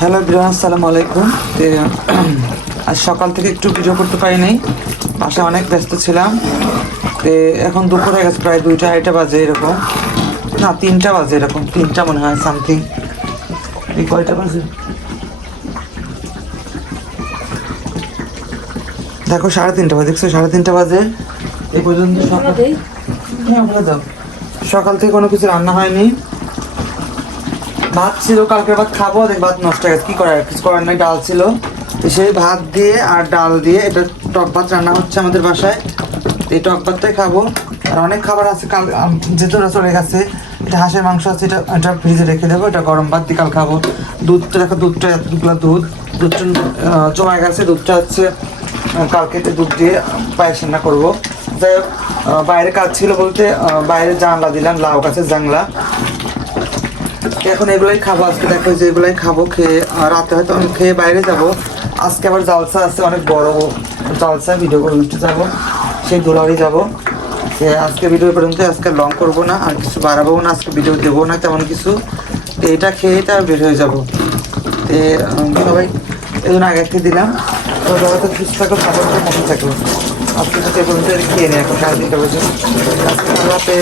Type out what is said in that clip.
Hello বিরান আসসালামু আলাইকুম। আজ সকাল থেকে একটু ভিডিও করতে পারি নাই। বাসায় অনেক ব্যস্ত ছিলাম। তে এখন দুপুর হয়ে গেছে প্রায় দুইটা আড়াইটা বাজে এরকম। না তিনটা বাজে এরকম তিনটা মনে হয় সামথিং এই কয়টা বাজে? দেখো সাড়ে তিনটা বাজে দেখছ? সাড়ে তিনটা বাজে। এই পর্যন্ত সকাল হ্যাঁ সকাল থেকে কোনো কিছু রান্না হয়নি। ভাত ছিল কালকের ভাত খাব দেখ ভাত নষ্ট হয়ে গেছে। কি করার? কিছু করার নাই ডাল ছিল। সেই ভাত দিয়ে আর ডাল দিয়ে এটা টক ভাত রান্না হচ্ছে আমাদের বাসায়। এই টক ভাতটাই খাব। আর অনেক খাবার আছে কাল যেহেতু চলে গেছে এটা হাঁসের মাংস আছে এটা এটা ফ্রিজে রেখে দেবো এটা গরম ভাত দিয়ে কাল খাব। দুধটা দেখো দুধটা এতগুলো দুধ। দুধটা জমা গেছে দুধটা হচ্ছে আহ, কালকে দুধ দিয়ে পায়েস রান্না করব। যাই হোক বাইরে কাজ ছিল বলতে বাইরে জানলা দিলাম লাউ গাছের জানলা। এখন এগুলাই খাব, আজকে দেখো যে এগুলাই খাব, খেয়ে রাতে হয়তো আমি খেয়ে বাইরে যাব। আজকে আবার জালসা আছে, অনেক বড় জালসা ভিডিও করে করতে যাব। সেই দোলারি যাব। সে আজকে ভিডিও পর্যন্ত আজকে লং করব না, আর কিছু বাড়াবো না, আজকে ভিডিও দেবো না, তেমন কিছু। তো এটা খেয়ে এটা বের হয়ে যাব। তো সবাই এই জন্য আগে থেকে দিলাম। তো সবাই তো সুস্থ থাকো খাবার মতো থাকো আজকে তো পর্যন্ত খেয়ে নিই, এখন তিনটা বাজে। আজকে